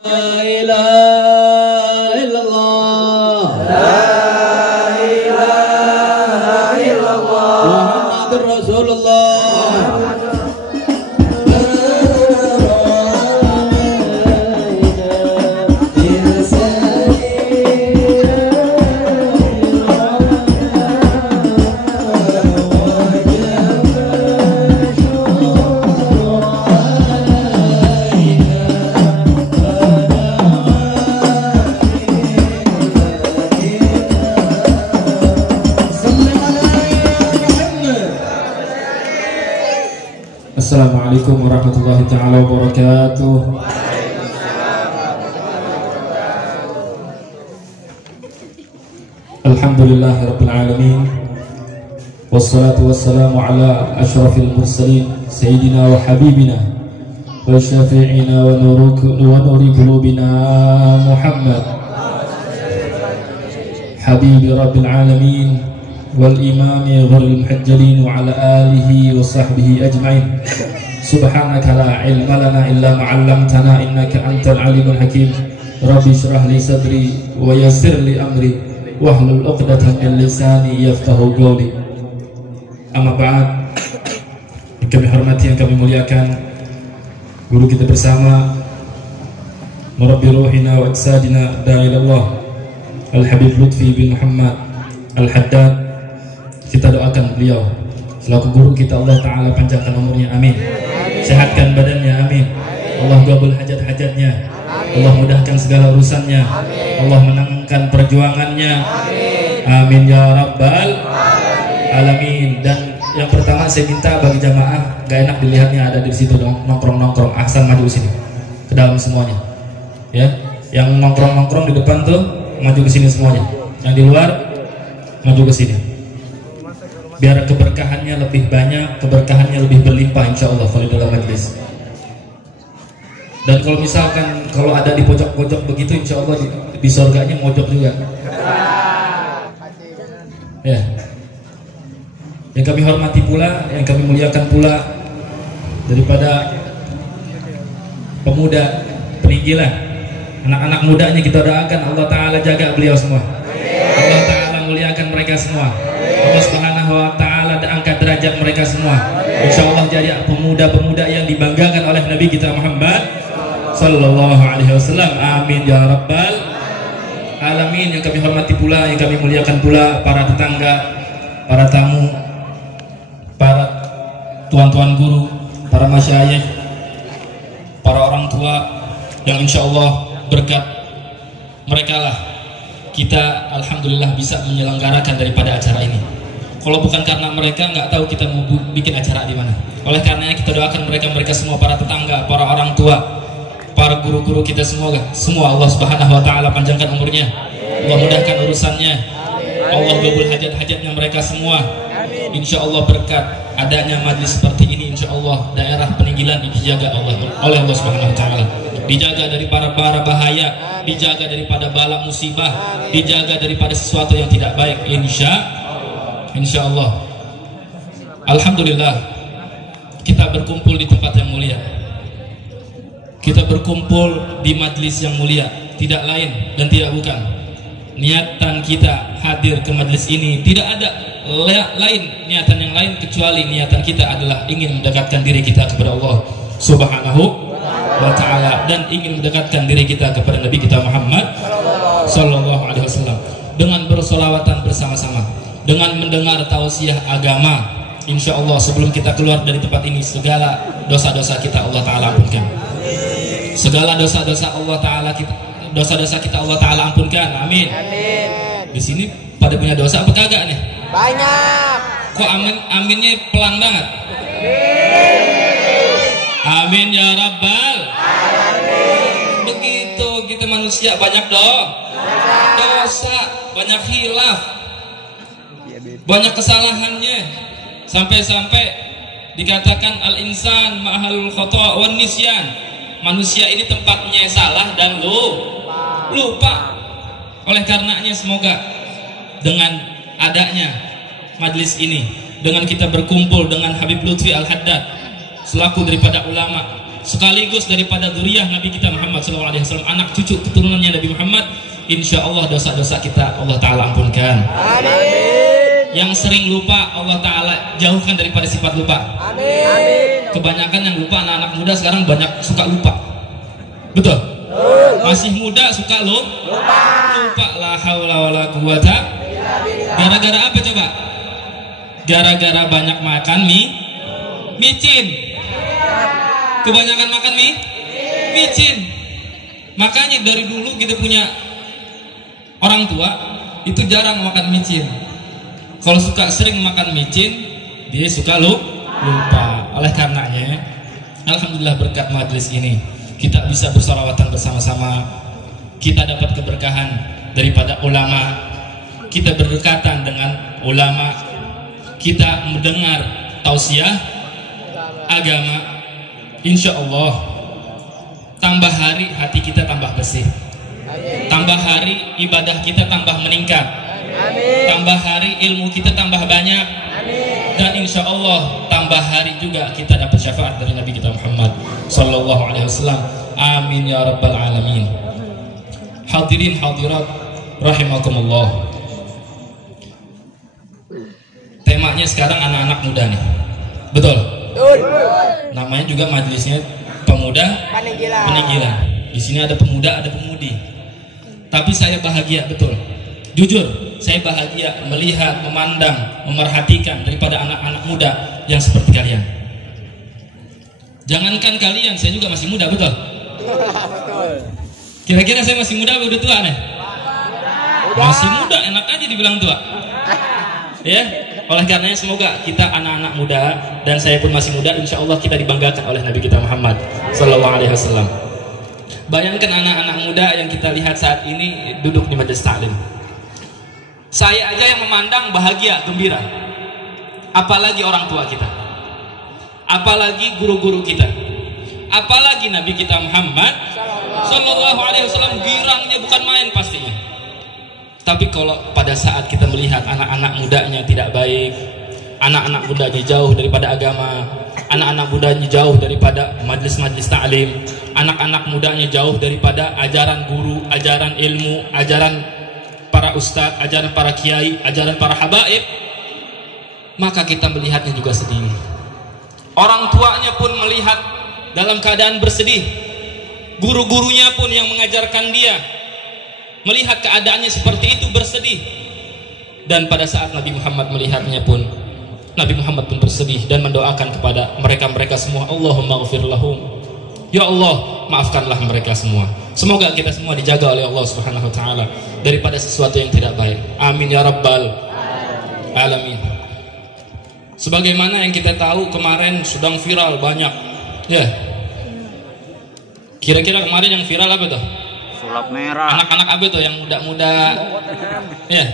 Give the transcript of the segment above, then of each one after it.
La ilaha illallah. La ilaha illallah. Muhammadur Rasulullah. Assalamualaikum warahmatullahi ta'ala wabarakatuh. Alhamdulillahi rabbil alamin. Wassalatu wassalamu ala ashrafil mursalin Sayyidina wa habibina wa syafi'ina wa nuri qulubina Muhammad Habibi rabbil alamin wal imami ghuril muhajjalin wa ala alihi wa sahbihi ajma'in. Subhanaka la ilma lana illa ma 'allamtana innaka antal alimul hakim. Rabbi shrah li sadri wa yassir li amri wahlul 'uqdatam min lisani yafqahu qawli. Amma ba'd. Kami hormati yang kami muliakan guru kita bersama, murabbi ruhina wa ajsadina da'ilallah Al-Habib Lutfi bin Muhammad Al-Haddad. Kita doakan beliau selaku guru kita, Allah Ta'ala panjangkan umurnya, amin. Sehatkan badannya, amin. Allah gabul hajat-hajatnya, Allah mudahkan segala urusannya, Allah menangkan perjuangannya, amin ya rabbal alamin. Dan yang pertama saya minta bagi jamaah, gak enak dilihatnya ada di situ nongkrong-nongkrong, ahsan maju ke sini ke dalam semuanya ya. Yang nongkrong-nongkrong di depan tuh maju ke sini semuanya, yang di luar maju ke sini, biar keberkahannya lebih banyak, keberkahannya lebih berlimpah insyaallah kalau dalam majlis. Dan kalau misalkan kalau ada di pojok-pojok begitu, insyaallah di surganya mojok juga ya. Yang kami hormati pula, yang kami muliakan pula, daripada pemuda peninggilan, anak-anak mudanya kita doakan Allah Ta'ala jaga beliau semua, Allah Ta'ala muliakan mereka semua, Allah Subhanahu wa Ta'ala angkat derajat mereka semua, insyaallah jadi pemuda-pemuda yang dibanggakan oleh Nabi kita Muhammad sallallahu alaihi wasallam, amin ya rabbal alamin. Yang kami hormati pula, yang kami muliakan pula para tetangga, para tamu, para tuan-tuan guru, para masyayikh, para orang tua yang insyaallah berkat mereka lah kita alhamdulillah bisa menyelenggarakan daripada acara ini. Kalau bukan karena mereka, nggak tahu kita mau bikin acara di mana. Oleh karenanya kita doakan mereka semua, para tetangga, para orang tua, para guru-guru kita semua Allah Subhanahu wa Ta'ala panjangkan umurnya, Allah mudahkan urusannya, Allah gabul hajat-hajatnya mereka semua. Insya Allah berkat adanya majlis seperti ini, insya Allah daerah peninggilan dijaga oleh Allah Subhanahu wa Ta'ala, dijaga dari para bahaya, dijaga daripada bala musibah, dijaga daripada sesuatu yang tidak baik, insya Allah. Alhamdulillah kita berkumpul di tempat yang mulia, kita berkumpul di majlis yang mulia, tidak lain dan tidak bukan niatan kita hadir ke majlis ini, tidak ada lain niatan yang lain kecuali niatan kita adalah ingin mendekatkan diri kita kepada Allah Subhanahu wa Ta'ala dan ingin mendekatkan diri kita kepada Nabi kita Muhammad sallallahu alaihi wasallam dengan bersolawatan bersama-sama, dengan mendengar tausiah agama. Insya Allah sebelum kita keluar dari tempat ini, segala dosa-dosa kita Allah Ta'ala ampunkan, segala dosa-dosa Allah Ta'ala kita Allah Ta'ala ampunkan, amin. Di sini pada punya dosa apa kagak nih? Banyak. Kok aminnya pelan banget? Amin ya rabbal alamin. Begitu kita manusia banyak dosa, banyak khilaf, banyak kesalahannya, sampai-sampai dikatakan al-insan ma'al khata' wan nisyan. Manusia ini tempatnya salah dan lupa. Oleh karenanya semoga dengan adanya majlis ini, dengan kita berkumpul dengan Habib Lutfi Al-Haddad selaku daripada ulama, sekaligus daripada zuriyah Nabi kita Muhammad SAW, anak cucu keturunannya Nabi Muhammad, insya Allah dosa-dosa kita Allah Ta'ala ampunkan. Amin. Yang sering lupa Allah Ta'ala jauhkan daripada sifat lupa. Amin. Kebanyakan yang lupa, anak-anak muda sekarang banyak suka lupa. Betul? Masih muda suka lupa. La haula wala quwata. Gara-gara apa coba? Gara-gara banyak makan micin. Kebanyakan makan micin. Makanya dari dulu kita punya orang tua itu jarang makan micin. Kalau suka sering makan micin, dia suka lupa. Oleh karenanya, alhamdulillah berkat majelis ini kita bisa bersolawatan bersama-sama. Kita dapat keberkahan daripada ulama. Kita berdekatan dengan ulama. Kita mendengar tausiah agama. Insya Allah tambah hari hati kita tambah bersih. Tambah hari ibadah kita tambah meningkat. Tambah hari ilmu kita tambah banyak. Dan insya Allah tambah hari juga kita dapat syafaat dari Nabi kita Muhammad Sallallahu Alaihi Wasallam. Amin ya Rabbal Alamin. Hadirin hadirat rahimakumullah. Temanya sekarang anak-anak muda nih. Betul? Namanya juga majelisnya pemuda peninggilan. Di sini ada pemuda, ada pemudi. Tapi saya bahagia betul. Jujur, saya bahagia melihat, memandang, memerhatikan daripada anak-anak muda yang seperti kalian. Jangankan kalian, saya juga masih muda, betul? Kira-kira saya masih muda atau udah tua nih? Masih muda, enak aja dibilang tua. Ya, oleh karenanya semoga kita anak-anak muda dan saya pun masih muda, insya Allah kita dibanggakan oleh Nabi kita Muhammad Sallallahu Alaihi Wasallam. Bayangkan anak-anak muda yang kita lihat saat ini duduk di majelis taklim. Saya aja yang memandang bahagia, gembira. Apalagi orang tua kita, apalagi guru-guru kita, apalagi Nabi kita Muhammad Sallallahu Alaihi Wasallam, girangnya bukan main pastinya. Tapi kalau pada saat kita melihat anak-anak mudanya tidak baik, anak-anak mudanya jauh daripada agama, anak-anak mudanya jauh daripada majlis-majlis ta'lim, anak-anak mudanya jauh daripada ajaran guru, ajaran ilmu, ajaran para ustadz, ajaran para kiai, ajaran para habaib, maka kita melihatnya juga sedih. Orang tuanya pun melihat dalam keadaan bersedih. Guru-gurunya pun yang mengajarkan dia melihat keadaannya seperti itu bersedih. Dan pada saat Nabi Muhammad melihatnya pun, Nabi Muhammad pun bersedih dan mendoakan kepada mereka-mereka semua, Allahumma ghfir lahum, ya Allah maafkanlah mereka semua. Semoga kita semua dijaga oleh Allah Subhanahu wa taala daripada sesuatu yang tidak baik. Amin ya rabbal alamin. Sebagaimana yang kita tahu kemarin sedang viral banyak. Ya. Kira-kira kemarin yang viral apa tuh? Sulap merah. Anak-anak apa tuh yang muda-muda? Ya.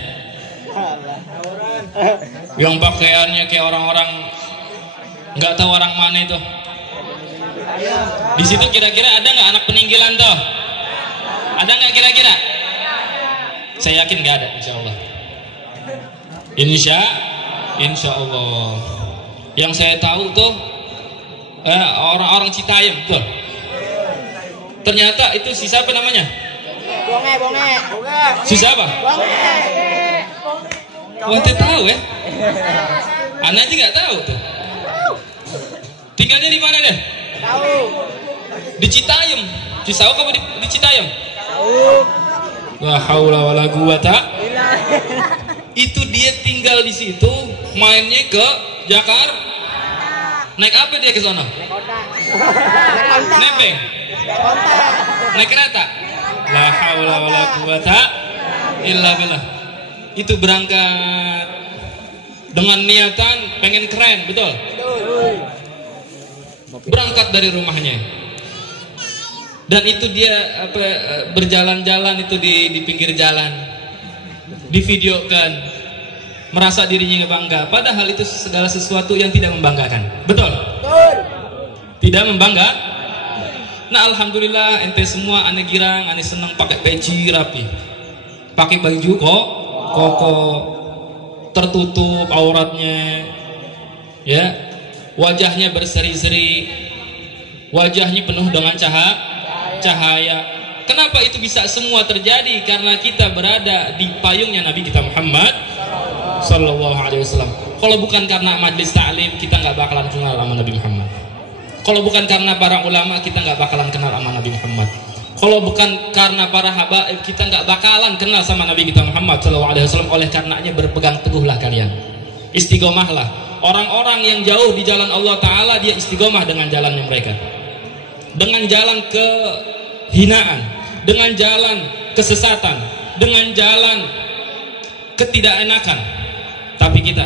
Yang pakaiannya kayak orang-orang nggak tahu orang mana itu. Di situ kira-kira ada nggak anak peninggilan tuh? Ada nggak kira-kira? Saya yakin nggak ada, insya Allah. Insya Allah. Yang saya tahu tuh orang-orang Citayam tuh. Ternyata itu si siapa namanya? Bonge. Si siapa? Wah, tahu ya? Anak aja nggak tahu tuh. Tinggalnya di mana deh? Tahu. Di Citayam. Cisau apa di Citayam? Tahu. La haula wala quwata. Itu dia tinggal di situ, mainnya ke Jakarta. Naik apa dia ke sana? Naik kota. Nebeng. Naik kereta. La haula wala quwata illa billah. Itu berangkat dengan niatan pengen keren, betul? Berangkat dari rumahnya. Dan itu dia berjalan-jalan itu di pinggir jalan. Divideokan, merasa dirinya bangga, padahal itu segala sesuatu yang tidak membanggakan. Betul? Tidak membangga. Nah, alhamdulillah ente semua ane girang, ane senang pakai peci rapi, pakai baju koko, tertutup auratnya, ya, wajahnya berseri-seri, wajahnya penuh dengan cahaya. Kenapa itu bisa semua terjadi? Karena kita berada di payungnya Nabi kita Muhammad Sallallahu Alaihi Wasallam. Kalau bukan karena majlis ta'lim, kita nggak bakalan kenal sama Nabi Muhammad. Kalau bukan karena para ulama, kita nggak bakalan kenal sama Nabi Muhammad. Kalau bukan karena para habaib, kita nggak bakalan kenal sama Nabi kita Muhammad Sallallahu Alaihi Wasallam. Oleh karenanya berpegang teguhlah kalian, istiqomahlah. Orang-orang yang jauh di jalan Allah Ta'ala, dia istiqomah dengan jalannya mereka, dengan jalan kehinaan, dengan jalan kesesatan, dengan jalan ketidakenakan. Tapi kita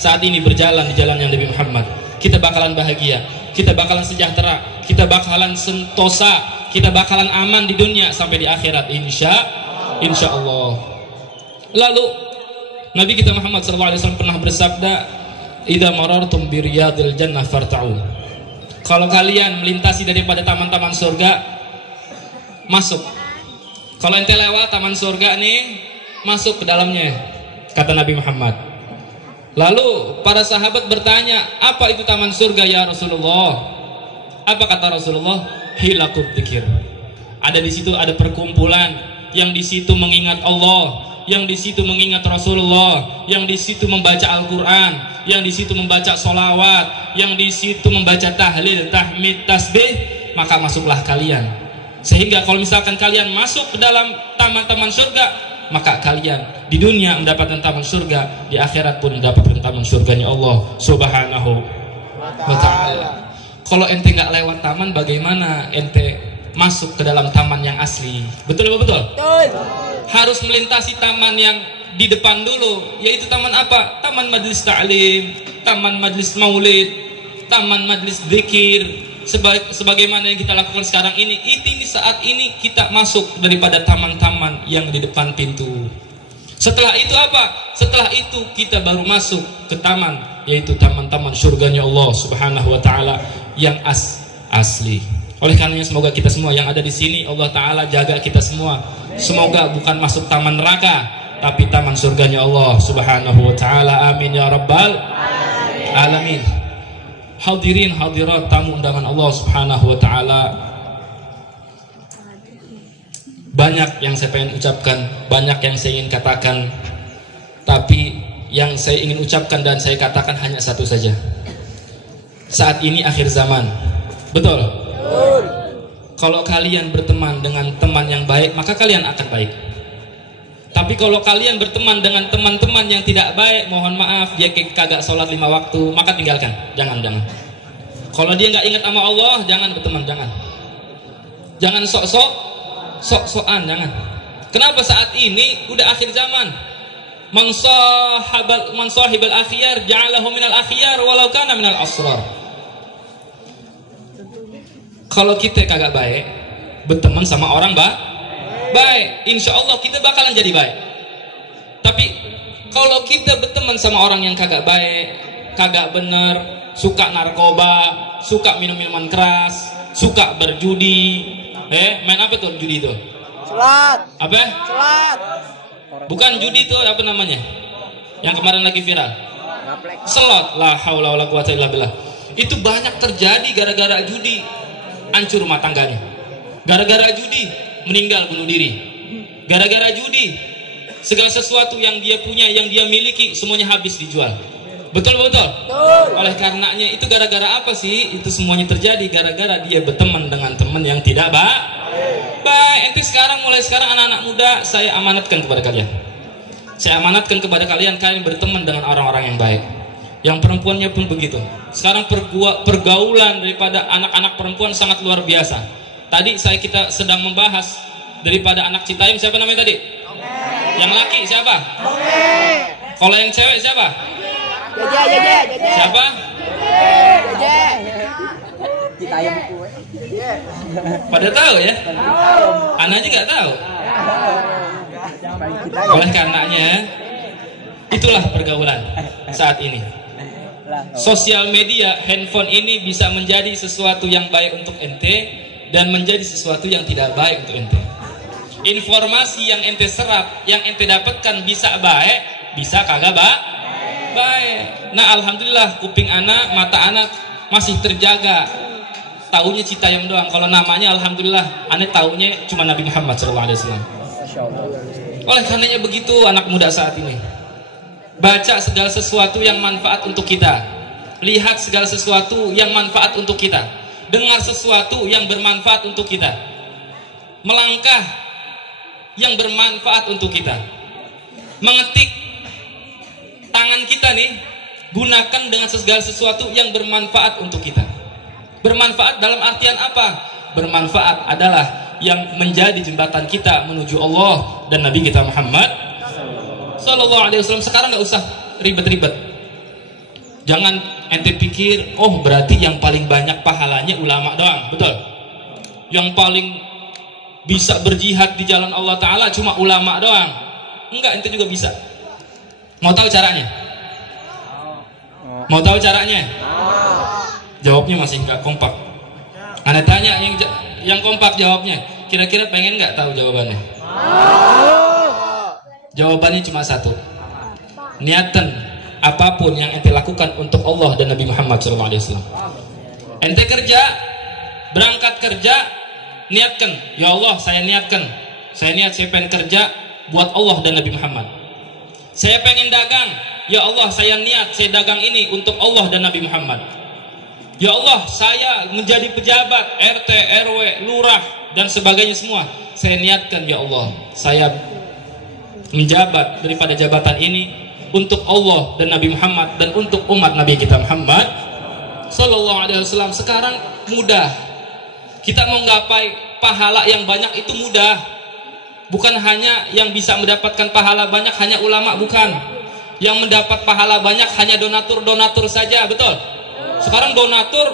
saat ini berjalan di jalan yang Nabi Muhammad, kita bakalan bahagia, kita bakalan sejahtera, kita bakalan sentosa, kita bakalan aman di dunia sampai di akhirat, insya Allah. Lalu Nabi kita Muhammad SAW pernah bersabda, idza marartum bi riyadil jannah farta'u. Kalau kalian melintasi daripada taman-taman surga, masuk. Kalau ente lewat taman surga nih, masuk ke dalamnya, kata Nabi Muhammad. Lalu para sahabat bertanya, apa itu taman surga ya Rasulullah? Apa kata Rasulullah? Hilakut dzikir. Ada di situ ada perkumpulan yang di situ mengingat Allah, yang di situ mengingat Rasulullah, yang di situ membaca Al-Quran, yang di situ membaca solawat, yang di situ membaca tahlil, tahmid, tasbih. Maka masuklah kalian. Sehingga kalau misalkan kalian masuk ke dalam taman-taman surga, maka kalian di dunia mendapatkan taman surga, di akhirat pun mendapatkan taman surganya Allah Subhanahu wa Ta'ala. Kalau ente nggak lewat taman, bagaimana ente masuk ke dalam taman yang asli? Betul apa betul? Harus melintasi taman yang di depan dulu, yaitu taman apa? Taman majlis ta'lim, taman majlis maulid, taman majlis dzikir. Sebagaimana yang kita lakukan sekarang ini saat ini kita masuk daripada taman-taman yang di depan pintu. Setelah itu apa? Setelah itu kita baru masuk ke taman, yaitu taman-taman surganya Allah Subhanahu wa Ta'ala yang asli. Oleh karenanya semoga kita semua yang ada di sini, Allah Ta'ala jaga kita semua. Semoga bukan masuk taman neraka, tapi taman surganya Allah Subhanahu wa Ta'ala. Amin ya rabbal alamin. Hadirin hadirat tamu undangan Allah Subhanahu wa Ta'ala, banyak yang saya pengen ucapkan, banyak yang saya ingin katakan, tapi yang saya ingin ucapkan dan saya katakan hanya satu saja. Saat ini akhir zaman, betul? Kalau kalian berteman dengan teman yang baik, maka kalian akan baik. Tapi kalau kalian berteman dengan teman-teman yang tidak baik, mohon maaf, dia kagak sholat 5 waktu, maka tinggalkan. Jangan. Kalau dia nggak ingat sama Allah, jangan berteman, jangan sok-sokan, jangan. Kenapa saat ini udah akhir zaman? Man sahibal akhyar ja'alahu minal akhyar walau kana minal asrar. Kalau kita kagak baik, berteman sama orang baik, insya Allah kita bakalan jadi baik. Tapi kalau kita berteman sama orang yang kagak baik, kagak bener, suka narkoba, suka minum-minuman keras, suka berjudi, main apa tuh judi itu? Selat. Apa? Selat. Bukan judi itu, apa namanya? Yang kemarin lagi viral. Slot. La haula wala quwata illa billah. Itu banyak terjadi gara-gara judi. Hancur rumah tangganya. Gara-gara judi meninggal bunuh diri. Gara-gara judi segala sesuatu yang dia punya, yang dia miliki, semuanya habis dijual. Betul. Oleh karenanya itu gara-gara apa sih? Itu semuanya terjadi gara-gara dia berteman dengan teman yang tidak baik. Ente mulai sekarang anak-anak muda, saya amanatkan kepada kalian. Saya amanatkan kepada kalian berteman dengan orang-orang yang baik. Yang perempuannya pun begitu. Sekarang pergaulan daripada anak-anak perempuan sangat luar biasa. Tadi kita sedang membahas daripada anak Citayam, siapa namanya tadi? Yang laki siapa? Kalau yang cewek siapa? Jeje. Siapa? Jeje. Citayam. Pada tahu ya? Anak aja nggak tahu. Oleh karenanya itulah pergaulan saat ini. Sosial media, handphone ini bisa menjadi sesuatu yang baik untuk ente dan menjadi sesuatu yang tidak baik untuk ente. Informasi yang ente serap, yang ente dapatkan bisa baik, bisa kagak baik. Nah alhamdulillah kuping anak, mata anak masih terjaga. taunya Citayam doang. Kalau namanya alhamdulillah aneh taunya cuma Nabi Muhammad SAW. Oleh karenanya begitu anak muda saat ini, baca segala sesuatu yang manfaat untuk kita, lihat segala sesuatu yang manfaat untuk kita, dengar sesuatu yang bermanfaat untuk kita, melangkah yang bermanfaat untuk kita, mengetik tangan kita nih, gunakan dengan segala sesuatu yang bermanfaat untuk kita. Bermanfaat dalam artian apa? Bermanfaat adalah yang menjadi jembatan kita menuju Allah dan Nabi kita Muhammad Sallallahu Alaihi Wasallam. Sekarang nggak usah ribet-ribet. Jangan ente pikir, oh berarti yang paling banyak pahalanya ulama doang, betul? Yang paling bisa berjihad di jalan Allah Ta'ala cuma ulama doang. Enggak, ente juga bisa. Mau tahu caranya? Mau tahu caranya? Jawabnya masih nggak kompak. Anda tanya yang kompak jawabnya. Kira-kira pengen nggak tahu jawabannya? Jawabannya cuma satu. Niatan apapun yang ente lakukan untuk Allah dan Nabi Muhammad SAW. Ente kerja, berangkat kerja, niatkan. Ya Allah, saya niatkan. Saya pengen kerja buat Allah dan Nabi Muhammad. Saya pengen dagang. Ya Allah, saya niat saya dagang ini untuk Allah dan Nabi Muhammad. Ya Allah, saya menjadi pejabat RT, RW, lurah dan sebagainya semua. Saya niatkan ya Allah, saya menjabat daripada jabatan ini untuk Allah dan Nabi Muhammad dan untuk umat Nabi kita Muhammad Sallallahu Alaihi Wasallam. Sekarang mudah. Kita mau menggapai pahala yang banyak itu mudah. Bukan hanya yang bisa mendapatkan pahala banyak hanya ulama, bukan. Yang mendapat pahala banyak hanya donatur-donatur saja, betul? Sekarang donatur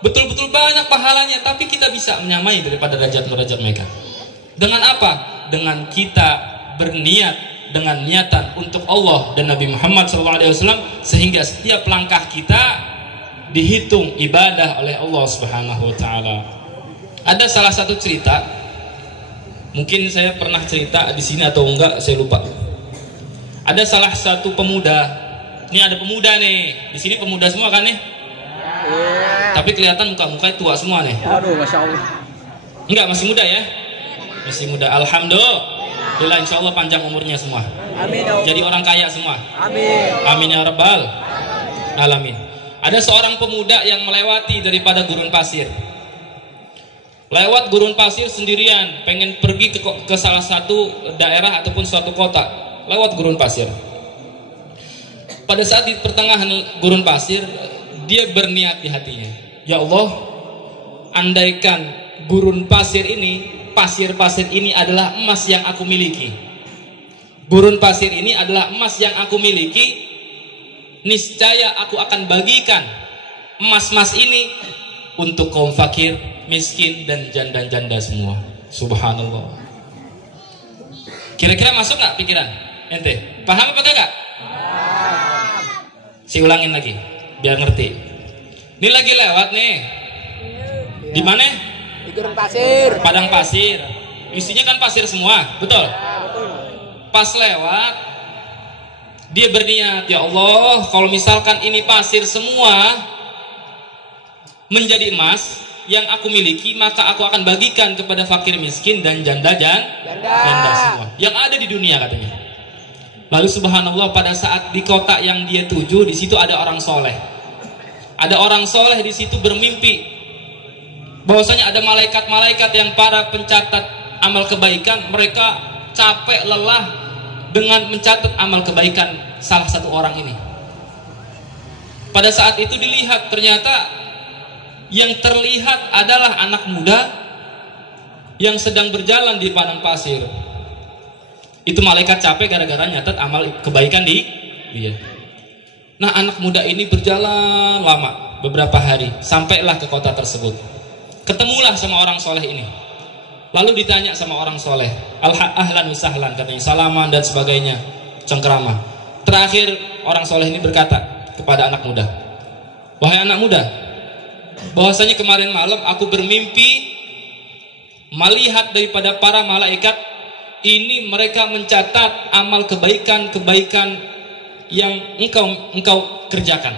betul-betul banyak pahalanya, tapi kita bisa menyamai daripada derajat-derajat mereka. Dengan apa? Dengan kita berniat dengan niatan untuk Allah dan Nabi Muhammad SAW, sehingga setiap langkah kita dihitung ibadah oleh Allah Subhanahu Wa Taala. Ada salah satu cerita, mungkin saya pernah cerita di sini atau enggak, saya lupa. Ada salah satu pemuda. Ini ada pemuda nih, di sini pemuda semua kan nih? Tapi kelihatan muka-mukanya tua semua nih. Aduh, masya Allah. Enggak, masih muda ya? Masih muda, alhamdulillah, insya Allah panjang umurnya semua. Amin. Jadi orang kaya semua. Amin. Amin ya rabbal alamin. Ada seorang pemuda yang melewati daripada gurun pasir. Lewat gurun pasir sendirian, pengen pergi ke salah satu daerah ataupun suatu kota. Lewat gurun pasir. Pada saat di pertengahan gurun pasir, dia berniat di hatinya, ya Allah, andaikan gurun pasir ini, pasir-pasir ini adalah emas yang aku miliki, gurun pasir ini adalah emas yang aku miliki, niscaya aku akan bagikan emas-emas ini untuk kaum fakir, miskin, dan janda-janda semua. Subhanallah. Kira-kira masuk nggak pikiran ente? Paham apa enggak? Si ulangin lagi biar ngerti. Ini lagi lewat nih. Di mana? Di gurun pasir. Padang pasir. Isinya kan pasir semua, betul? Pas lewat, dia berniat, ya Allah, kalau misalkan ini pasir semua menjadi emas yang aku miliki, maka aku akan bagikan kepada fakir miskin dan janda semua yang ada di dunia, katanya. Lalu subhanallah, pada saat di kota yang dia tuju, di situ ada orang soleh. Ada orang soleh di situ bermimpi bahwasanya ada malaikat-malaikat yang para pencatat amal kebaikan. Mereka capek lelah dengan mencatat amal kebaikan salah satu orang ini. Pada saat itu dilihat, ternyata yang terlihat adalah anak muda yang sedang berjalan di padang pasir. Itu malaikat capek gara-gara nyatet amal kebaikan di dia. Nah, anak muda ini berjalan lama, beberapa hari, sampailah ke kota tersebut. Ketemulah sama orang soleh ini. Lalu ditanya sama orang soleh, ahlan usahlan, katanya, salaman dan sebagainya, cengkrama. Terakhir orang soleh ini berkata kepada anak muda, wahai anak muda, bahwasanya kemarin malam aku bermimpi melihat daripada para malaikat ini, mereka mencatat amal kebaikan-kebaikan yang engkau kerjakan.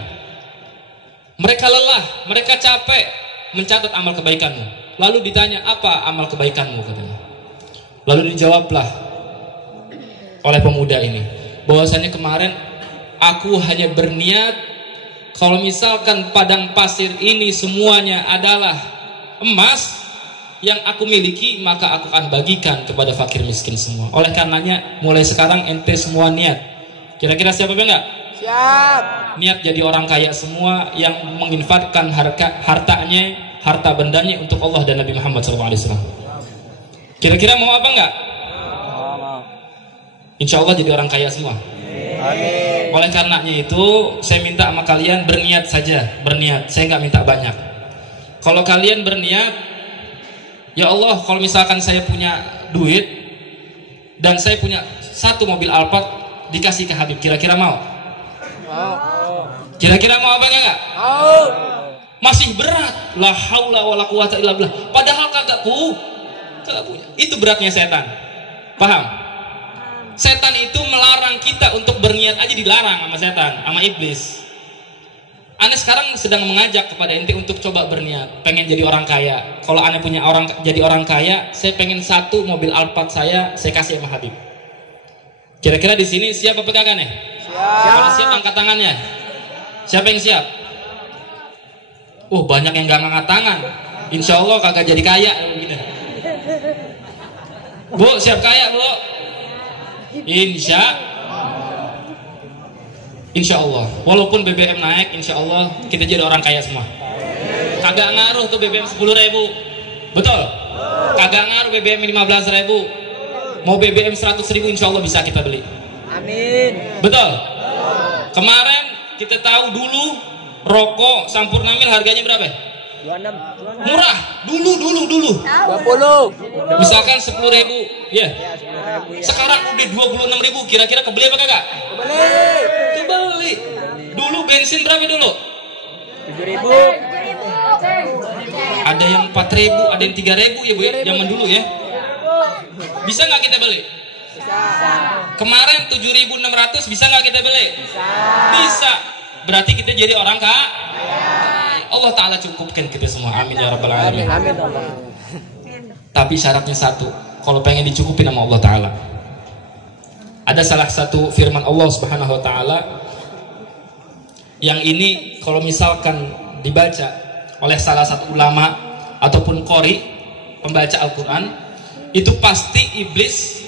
Mereka lelah, mereka capek mencatat amal kebaikanmu. Lalu ditanya, apa amal kebaikanmu, katanya. Lalu dijawablah oleh pemuda ini, bahwasanya kemarin aku hanya berniat kalau misalkan padang pasir ini semuanya adalah emas yang aku miliki, maka aku akan bagikan kepada fakir miskin semua. Oleh karenanya mulai sekarang ente semua niat. Kira-kira siapa enggak? Siap. Niat jadi orang kaya semua yang menginfakkan hartanya, harta bendanya untuk Allah dan Nabi Muhammad SAW. Kira-kira mau apa enggak? Insya Allah jadi orang kaya semua. Amin. Oleh karenanya itu saya minta sama kalian berniat saja, berniat. Saya nggak minta banyak. Kalau kalian berniat, ya Allah, kalau misalkan saya punya duit dan saya punya 1 mobil Alphard dikasih ke Habib, kira-kira mau? Kira-kira mau apa enggak? Mau. Masih berat. La haula wala quwata illa billah. Padahal kagak punya. Itu beratnya setan. Paham? Setan itu melarang kita untuk berniat aja, dilarang sama setan, sama iblis. Ane sekarang sedang mengajak kepada ente untuk coba berniat, pengen jadi orang kaya. Kalau ane punya jadi orang kaya, saya pengen 1 mobil Alphard saya kasih sama Habib. Kira-kira di sini siap apa kagak nih? Siap. Kalau siap angkat tangannya. Siapa yang siap? Banyak yang gak ngangkat tangan. Insya Allah kagak jadi kaya. Bu, siap kaya, Bu? Insya Allah. Walaupun BBM naik, insya Allah kita jadi orang kaya semua. Kagak ngaruh tuh BBM 10.000. Betul? Kagak ngaruh BBM 15.000. Mau BBM 100.000 insya Allah bisa kita beli. Amin. Betul? Kemarin kita tahu dulu rokok Sampurna Mil harganya berapa? 26. Murah. Dulu. 20. Misalkan 10.000, ya. Ya, 10.000 ya. Sekarang udah 26.000. Kira-kira kebeli apa kagak? Boleh. Kebeli. Dulu bensin berapa dulu? 7.000. Ada yang 4.000, ada yang 3.000 ya Bu ya, zaman dulu ya. Bisa nggak kita beli? Bisa. Kemarin 7.600 bisa nggak kita beli? Bisa. Berarti kita jadi orang kaya. Allah Ta'ala cukupkan kita semua. Amin ya Rabbal Alamin. Amin. Tapi syaratnya satu, kalau pengen dicukupin sama Allah Ta'ala, ada salah satu firman Allah Subhanahu Wa Ta'ala yang ini kalau misalkan dibaca oleh salah satu ulama ataupun qori, pembaca Al-Quran, itu pasti iblis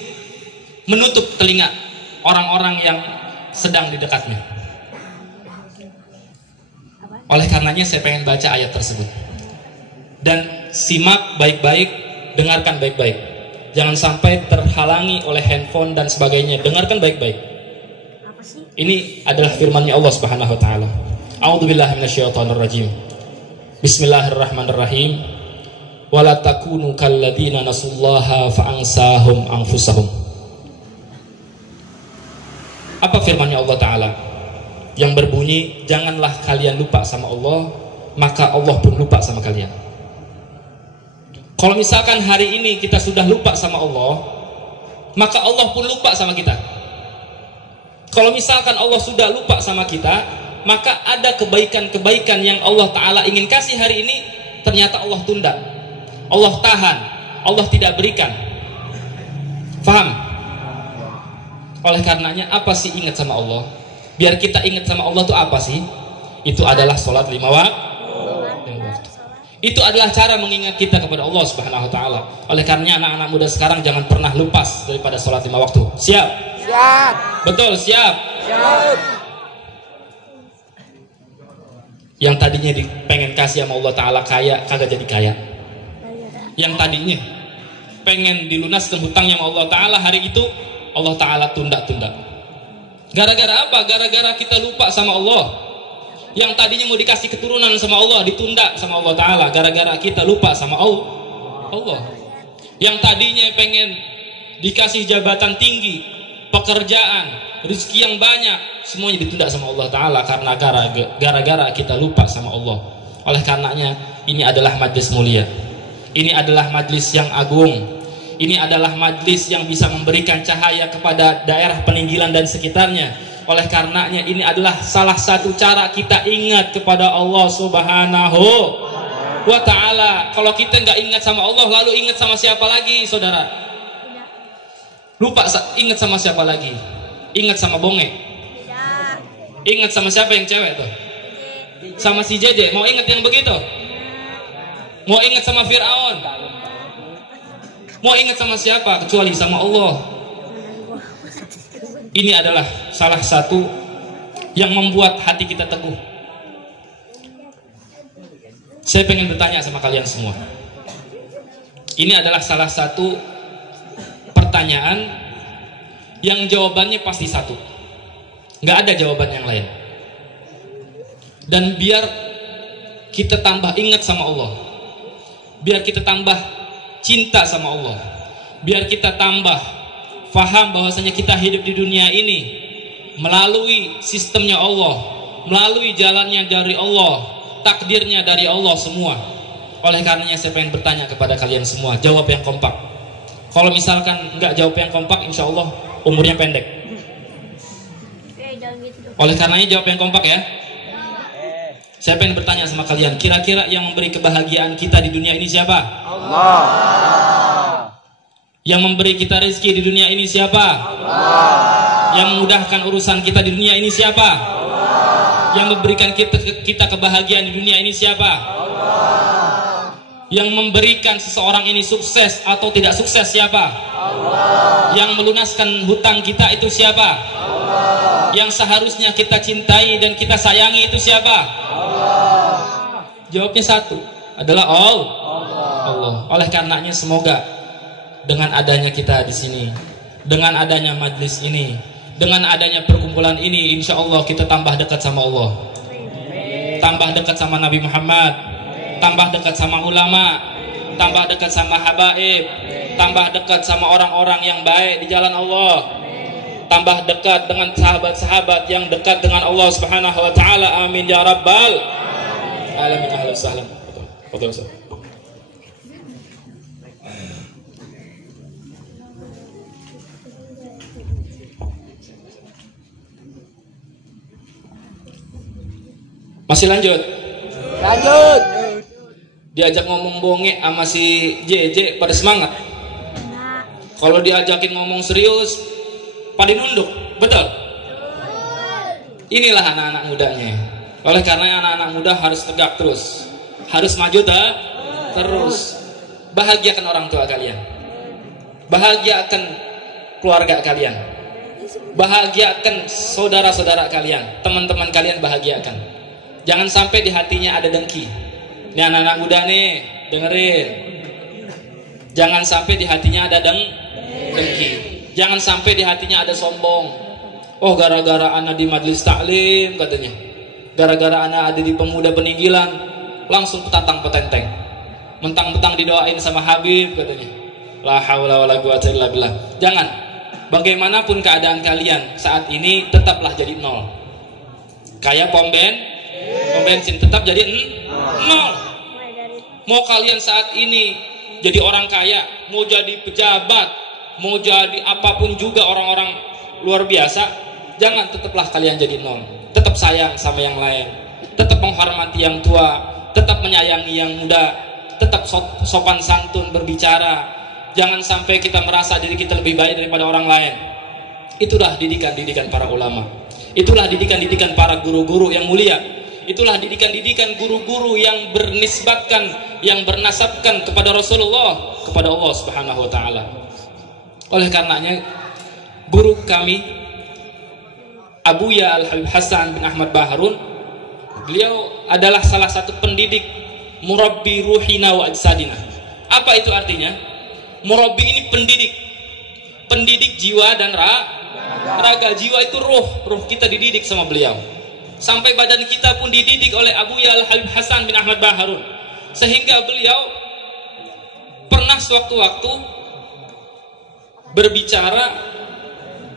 menutup telinga orang-orang yang sedang di dekatnya. Oleh karenanya saya pengen baca ayat tersebut. Dan simak baik-baik, dengarkan baik-baik. Jangan sampai terhalangi oleh handphone dan sebagainya. Dengarkan baik-baik. Ini adalah firman-Nya Allah Subhanahu wa taala. A'udzubillahi minasyaitonirrajim. Bismillahirrahmanirrahim. Wala takunu kalladzina nasullaha fa'ansahum anfusahum. Apa firman-Nya Allah Ta'ala? Yang berbunyi, janganlah kalian lupa sama Allah, maka Allah pun lupa sama kalian. Kalau misalkan hari ini kita sudah lupa sama Allah, maka Allah pun lupa sama kita. Kalau misalkan Allah sudah lupa sama kita, maka ada kebaikan-kebaikan yang Allah Ta'ala ingin kasih hari ini, ternyata Allah tunda, Allah tahan, Allah tidak berikan. Faham? Oleh karenanya, apa sih ingat sama Allah? Biar kita ingat sama Allah itu apa sih? Itu adalah sholat 5 waktu. Itu adalah cara mengingat kita kepada Allah Subhanahu Wa Taala. Oleh karenanya anak-anak muda sekarang jangan pernah lepas daripada sholat 5 waktu. Siap? Siap. Betul, siap. Siap. Yang tadinya pengen kasih sama Allah Ta'ala kaya, kagak jadi kaya. Yang tadinya pengen dilunaskan hutangnya sama Allah Ta'ala, hari itu Allah Ta'ala tunda-tunda. Gara-gara apa? Gara-gara kita lupa sama Allah. Yang tadinya mau dikasih keturunan sama Allah, ditunda sama Allah Ta'ala. Gara-gara kita lupa sama Allah. Yang tadinya pengen dikasih jabatan tinggi, pekerjaan, rezeki yang banyak, semuanya ditunda sama Allah Ta'ala karena gara-gara kita lupa sama Allah. Oleh karenanya ini adalah majlis mulia, ini adalah majlis yang agung, ini adalah majlis yang bisa memberikan cahaya kepada daerah peninggilan dan sekitarnya. Oleh karenanya ini adalah salah satu cara kita ingat kepada Allah Subhanahu. wa ta'ala. Kalau kita nggak ingat sama Allah, lalu ingat sama siapa lagi, saudara? Lupa ingat sama siapa lagi? Ingat sama bonge? Ingat sama siapa yang cewek tuh? Sama si JJ. Mau ingat yang begitu? Mau ingat sama Fir'aun? Mau ingat sama siapa kecuali sama Allah? Ini adalah salah satu yang membuat hati kita teguh. Saya pengen bertanya sama kalian semua. Ini adalah salah satu pertanyaan yang jawabannya pasti satu. Nggak ada jawaban yang lain. Dan biar kita tambah ingat sama Allah, biar kita tambah cinta sama Allah, biar kita tambah faham bahwasanya kita hidup di dunia ini melalui sistemnya Allah, melalui jalannya dari Allah, takdirnya dari Allah semua. Oleh karenanya saya pengen bertanya kepada kalian semua, jawab yang kompak. Kalau misalkan nggak jawab yang kompak, insya Allah umurnya pendek. Oleh karenanya jawab yang kompak ya. Saya pengen bertanya sama kalian, kira-kira yang memberi kebahagiaan kita di dunia ini siapa? Allah. Yang memberi kita rezeki di dunia ini siapa? Allah. Yang memudahkan urusan kita di dunia ini siapa? Allah. Yang memberikan kita kebahagiaan di dunia ini siapa? Allah. Yang memberikan seseorang ini sukses atau tidak sukses siapa? Allah. Yang melunaskan hutang kita itu siapa? Allah. Yang seharusnya kita cintai dan kita sayangi itu siapa? Allah. Jawabnya satu, adalah Allah. Oleh karenanya semoga dengan adanya kita di sini, dengan adanya majlis ini, dengan adanya perkumpulan ini, insya Allah kita tambah dekat sama Allah, tambah dekat sama Nabi Muhammad, tambah dekat sama ulama, tambah dekat sama habaib, tambah dekat sama orang-orang yang baik di jalan Allah, tambah dekat dengan sahabat-sahabat yang dekat dengan Allah Subhanahu wa taala. Amin ya rabbal alamin. Ahlan wasahlan. Masih lanjut? Lanjut. Diajak ngomong bonge sama si JJ pada semangat. Kalau diajakin ngomong serius pada nunduk, betul? Inilah anak-anak mudanya. Oleh karena anak-anak muda harus tegak terus, harus maju terus. Bahagiakan orang tua kalian, bahagiakan keluarga kalian, bahagiakan saudara-saudara kalian, teman-teman kalian, bahagiakan. Jangan sampai di hatinya ada dengki. Ini anak-anak muda nih, dengerin. Jangan sampai di hatinya ada dengki. Jangan sampai di hatinya ada sombong. Oh, gara-gara anak di majelis taklim katanya, gara-gara anak ada di pemuda peninggilan, langsung petantang petenteng, mentang-mentang didoain sama Habib katanya. La haula wala quwata illa billah. Jangan. Bagaimanapun keadaan kalian saat ini, tetaplah jadi nol. Kayak pom bensin tetap jadi nol. Mau kalian saat ini jadi orang kaya, mau jadi pejabat, mau jadi apapun juga orang-orang luar biasa, jangan, tetaplah kalian jadi nol. Tetap sayang sama yang lain, tetap menghormati yang tua, tetap menyayangi yang muda, tetap sopan santun berbicara. Jangan sampai kita merasa diri kita lebih baik daripada orang lain. Itulah didikan-didikan para ulama, itulah didikan-didikan para guru-guru yang mulia, itulah didikan-didikan guru-guru yang bernisbatkan, yang bernasabkan kepada Rasulullah, kepada Allah Subhanahu wa taala. Oleh karenanya guru kami Abuya Al-Habib Hasan bin Ahmad Baharun, beliau adalah salah satu pendidik murabbi ruhina wa ajsadina. Apa itu artinya? Murabbi ini pendidik jiwa dan raga. Jiwa itu ruh kita dididik sama beliau. Sampai badan kita pun dididik oleh Abuya Al-Habib Hasan bin Ahmad Baharun. Sehingga beliau pernah sewaktu-waktu berbicara,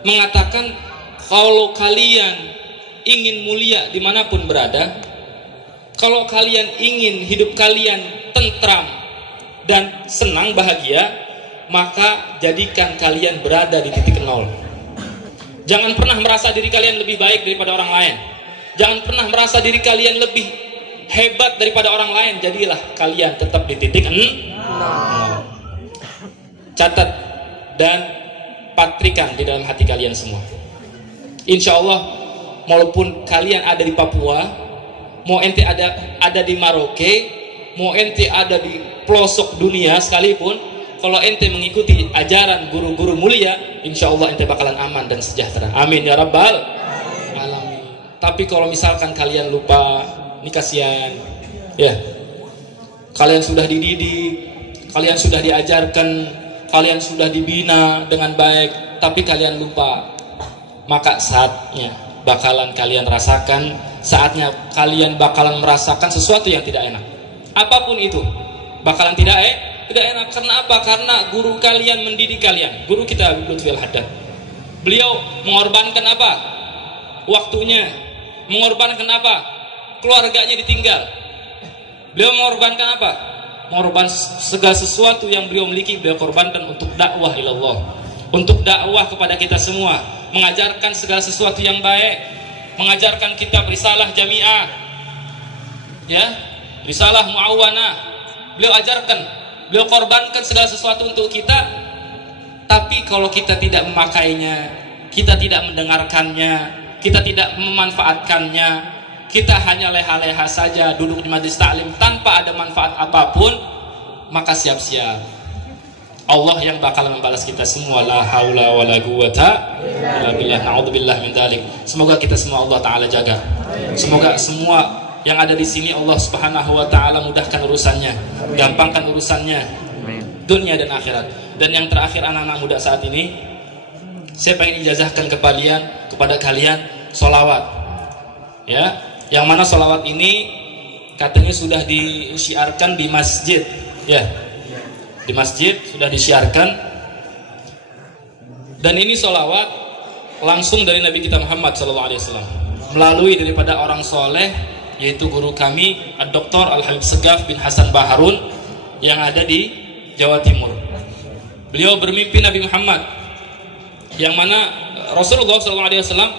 mengatakan, kalau kalian ingin mulia dimanapun berada, kalau kalian ingin hidup kalian tentram dan senang, bahagia, maka jadikan kalian berada di titik nol. Jangan pernah merasa diri kalian lebih baik daripada orang lain. Jangan pernah merasa diri kalian lebih hebat daripada orang lain, jadilah kalian tetap di titik 0. Catat dan patrikan di dalam hati kalian semua. Insya Allah, walaupun kalian ada di Papua, mau ente ada di Maroke, mau ente ada di pelosok dunia sekalipun, kalau ente mengikuti ajaran guru-guru mulia, insya Allah ente bakalan aman dan sejahtera. Amin ya rabbal alamin. Tapi kalau misalkan kalian lupa, ini kasihan ya, kalian sudah dididik, kalian sudah diajarkan, kalian sudah dibina dengan baik, tapi kalian lupa, maka saatnya bakalan kalian rasakan, saatnya kalian bakalan merasakan sesuatu yang tidak enak. Apapun itu bakalan tidak enak. Karena apa? Karena guru kalian mendidik kalian. Guru kita Lutfil Haddad, beliau mengorbankan apa? Waktunya. Mengorbankan apa? Keluarganya ditinggal. Beliau mengorbankan apa? Mengorbankan segala sesuatu yang beliau miliki, beliau korbankan untuk dakwah ilallah, untuk dakwah kepada kita semua, mengajarkan segala sesuatu yang baik, mengajarkan kita risalah jamiah, ya, risalah muawwanah. Beliau ajarkan, beliau korbankan segala sesuatu untuk kita. Tapi kalau kita tidak memakainya, kita tidak mendengarkannya, kita tidak memanfaatkannya, kita hanya leha-leha saja duduk di majelis taklim tanpa ada manfaat apapun, maka siap-siap Allah yang bakal membalas kita semua. La haula wala quwata illa billah. Na'udzubillah min dzalik. Semoga kita semua Allah taala jaga. Semoga semua yang ada di sini Allah Subhanahu wa taala mudahkan urusannya, gampangkan urusannya dunia dan akhirat. Dan yang terakhir, anak-anak muda saat ini, saya pengen ijazahkan kepada kalian sholawat, ya. Yang mana sholawat ini katanya sudah disiarkan di masjid, ya, di masjid sudah disiarkan. Dan ini sholawat langsung dari Nabi kita Muhammad SAW, melalui daripada orang soleh, yaitu guru kami Dr. Al-Habib Segaf bin Hasan Baharun yang ada di Jawa Timur. Beliau bermimpi Nabi Muhammad, yang mana Rasulullah SAW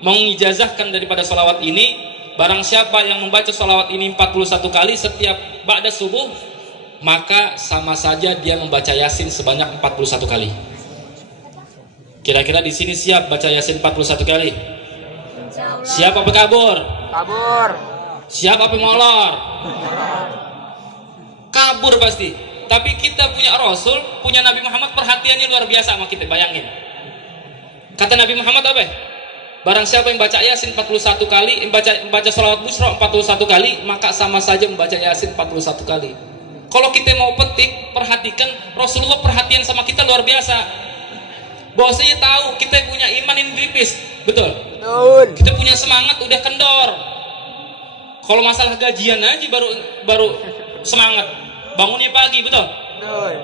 mengijazahkan daripada sholawat ini. Barang siapa yang membaca sholawat ini 41 kali setiap ba'da subuh, maka sama saja dia membaca Yasin sebanyak 41 kali. Kira-kira di sini siap baca Yasin 41 kali? Siap apa kabur? Kabur. Siap apa molor? Kabur pasti. Tapi kita punya Rasul, punya Nabi Muhammad, perhatiannya luar biasa sama kita. Bayangin, kata Nabi Muhammad apa? Barang siapa yang baca Yasin 41 kali, membaca sholawat busra 41 kali, maka sama saja membaca Yasin 41 kali. Kalau kita mau petik, perhatikan Rasulullah perhatian sama kita luar biasa. Bahwasanya tahu kita punya iman ini tipis, betul? Betul. Kita punya semangat udah kendor. Kalau masalah gajian aja baru semangat. Bangunnya pagi, betul? Betul.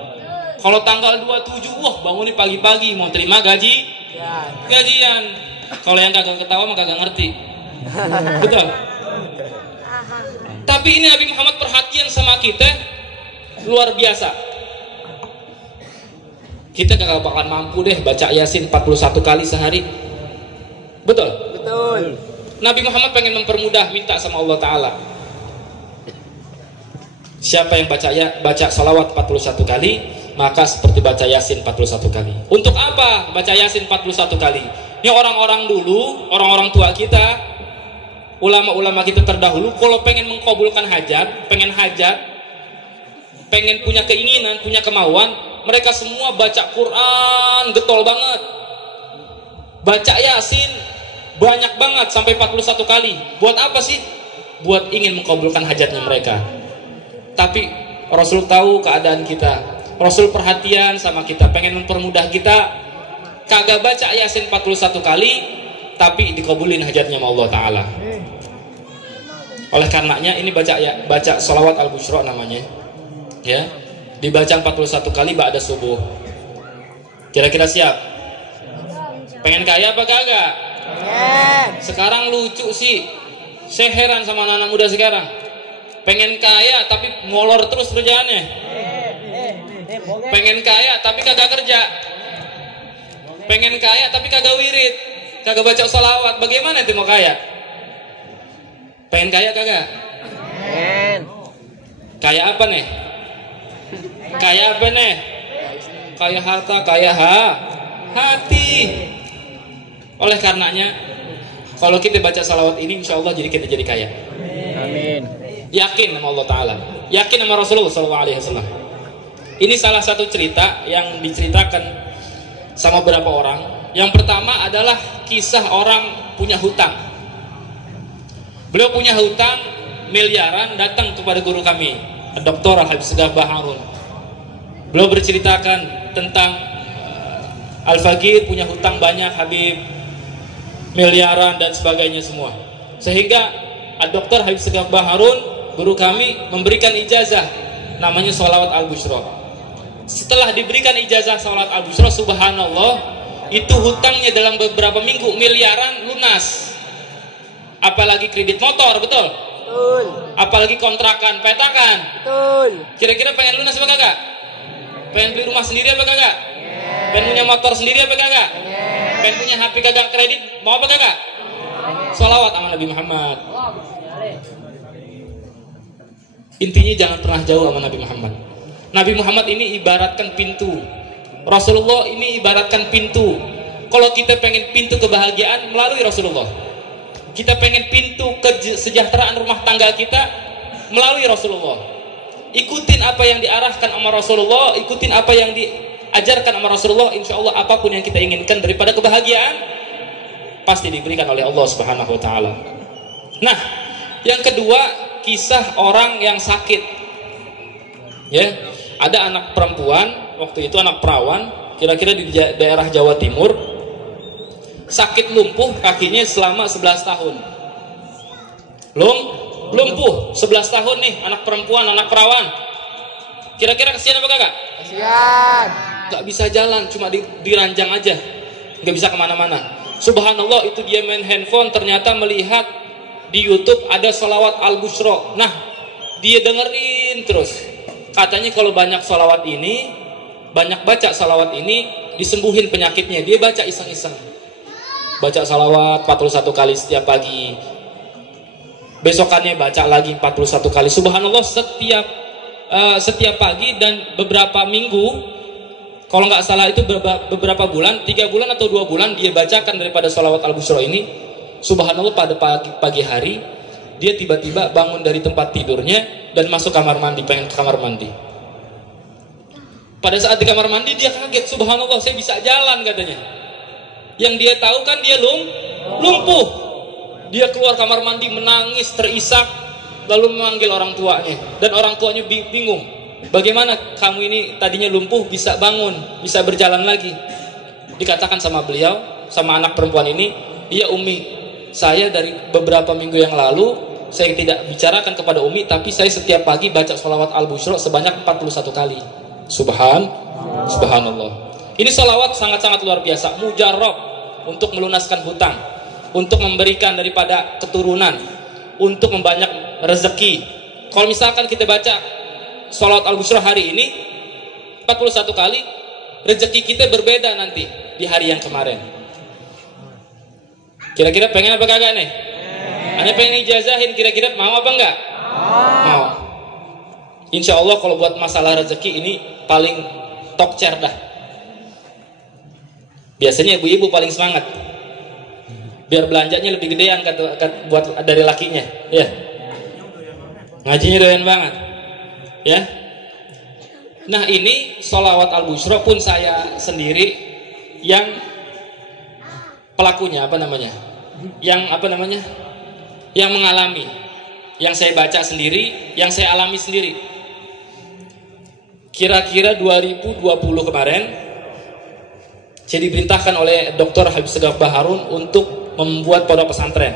Kalau tanggal 27, wah bangunnya pagi-pagi mau terima gajian. Kalau yang kagak ketawa mah kagak ngerti. Betul. Tapi ini Nabi Muhammad perhatian sama kita luar biasa. Kita kagak bakalan mampu deh baca Yasin 41 kali sehari. Betul? Betul. Nabi Muhammad pengen mempermudah, minta sama Allah Ta'ala. Siapa yang baca salawat 41 kali, maka seperti baca Yasin 41 kali. Untuk apa baca Yasin 41 kali? Ini orang-orang dulu, orang-orang tua kita, ulama-ulama kita terdahulu, kalau pengen mengkabulkan hajat, pengen punya keinginan, punya kemauan, mereka semua baca Quran getol banget, baca Yasin banyak banget sampai 41 kali. Buat apa sih? Buat ingin mengkabulkan hajatnya mereka. Tapi Rasul tahu keadaan kita, Rasul perhatian sama kita, pengen mempermudah kita. Kagak baca Yasin 41 kali, tapi dikabulin hajatnya sama Allah Ta'ala. Oleh karenanya ini baca sholawat al-busra namanya, ya, dibaca 41 kali ba'da subuh. Kira-kira siap? Pengen kaya apa kagak? Sekarang lucu sih, saya heran sama anak-anak muda sekarang. Pengen kaya tapi molor terus kerjaannya. Pengen kaya tapi kagak kerja. Pengen kaya tapi kagak wirid, kagak baca sholawat. Bagaimana itu mau kaya? Pengen kaya kagak? Amin. Kaya apa nih? Kaya apa nih? Kaya harta, kaya hati. Oleh karenanya, kalau kita baca salawat ini, insya Allah kita jadi kaya. Amin. Yakin sama Allah Ta'ala, yakin sama Rasulullah SAW. Ini salah satu cerita yang diceritakan sama beberapa orang. Yang pertama adalah kisah orang punya hutang. Beliau punya hutang miliaran, datang kepada guru kami, Dr. Habib Segaf Baharun. Beliau berceritakan tentang Al-Faqir punya hutang banyak, Habib, miliaran dan sebagainya semua. Sehingga Dr. Habib Segaf Baharun, guru kami, memberikan ijazah namanya Sholawat Al-Bushra. Setelah diberikan ijazah Sholawat Al-Bushra, subhanallah, itu hutangnya dalam beberapa minggu miliaran lunas. Apalagi kredit motor, betul? Betul. Apalagi kontrakan, petakan. Betul. Kira-kira pengen lunas apa kagak? Pengen beli rumah sendiri apa kagak? Pengen punya motor sendiri apa kagak? Pengen punya HP kagak kredit, mau apa kagak? Sholawat sama Nabi Muhammad. Intinya jangan pernah jauh sama Nabi Muhammad. Nabi Muhammad ini ibaratkan pintu. Rasulullah ini ibaratkan pintu. Kalau kita pengen pintu kebahagiaan, melalui Rasulullah. Kita pengen pintu kesejahteraan rumah tangga kita, melalui Rasulullah. Ikutin apa yang diarahkan sama Rasulullah, ikutin apa yang diajarkan sama Rasulullah, insya Allah apapun yang kita inginkan daripada kebahagiaan pasti diberikan oleh Allah Subhanahu wa Ta'ala. Nah, yang kedua, kisah orang yang sakit. Ya, ada anak perempuan, waktu itu anak perawan, kira-kira di daerah Jawa Timur, sakit lumpuh kakinya selama 11 tahun. Lumpuh 11 tahun nih, anak perempuan, anak perawan. Kira-kira kesian apa kagak? Kasihan. Gak bisa jalan, cuma diranjang aja, gak bisa kemana-mana. Subhanallah, itu dia main handphone, ternyata melihat di YouTube ada Sholawat Al-Bushra. Nah, dia dengerin terus. Katanya kalau banyak sholawat ini, banyak baca sholawat ini, disembuhin penyakitnya. Dia baca iseng-iseng, baca sholawat 41 kali setiap pagi, besokannya baca lagi 41 kali. Subhanallah, setiap pagi dan beberapa minggu, kalau nggak salah itu beberapa bulan, 3 bulan atau 2 bulan dia bacakan daripada sholawat Al-Bushra ini. Subhanallah, pada pagi hari dia tiba-tiba bangun dari tempat tidurnya dan masuk kamar mandi, pengen ke kamar mandi. Pada saat di kamar mandi dia kaget, subhanallah, saya bisa jalan katanya. Yang dia tahu kan dia lumpuh. Dia keluar kamar mandi menangis terisak, lalu memanggil orang tuanya, dan orang tuanya bingung. Bagaimana kamu ini tadinya lumpuh bisa bangun, bisa berjalan lagi? Dikatakan sama beliau, sama anak perempuan ini, iya Umi, saya dari beberapa minggu yang lalu saya tidak bicarakan kepada Umi, tapi saya setiap pagi baca sholawat Al-Bushra sebanyak 41 kali. Subhanallah. Ini sholawat sangat-sangat luar biasa, mujarab untuk melunaskan hutang, untuk memberikan daripada keturunan, untuk membanyak rezeki. Kalau misalkan kita baca sholawat Al-Bushra hari ini 41 kali, rezeki kita berbeda nanti di hari yang kemarin. Kira-kira pengen apa kagak nih? Anda pengen ijazahin, kira-kira mau apa enggak? Mau. Insya Allah kalau buat masalah rezeki ini paling tokcer dah. Biasanya ibu-ibu paling semangat, biar belanjanya lebih gedean buat dari lakinya, ya. Ngajinya doyan banget, ya. Nah, ini sholawat Al-Bushra pun saya sendiri yang pelakunya, yang mengalami, yang saya baca sendiri, yang saya alami sendiri. Kira-kira 2020 kemarin saya diperintahkan oleh Dr. Habib Segaf Baharun untuk membuat pondok pesantren.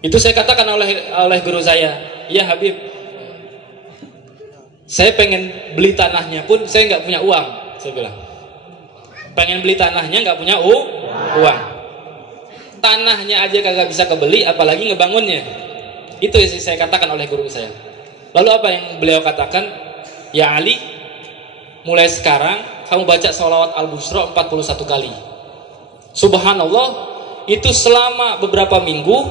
Itu saya katakan oleh guru saya, ya Habib, saya pengen beli tanahnya pun saya nggak punya uang. Saya bilang, pengen beli tanahnya nggak punya uang. Tanahnya aja kagak bisa kebeli, apalagi ngebangunnya. Itu yang saya katakan oleh guru saya. Lalu apa yang beliau katakan? Ya Ali, mulai sekarang kamu baca sholawat Al-Bushra 41 kali. Subhanallah, itu selama beberapa minggu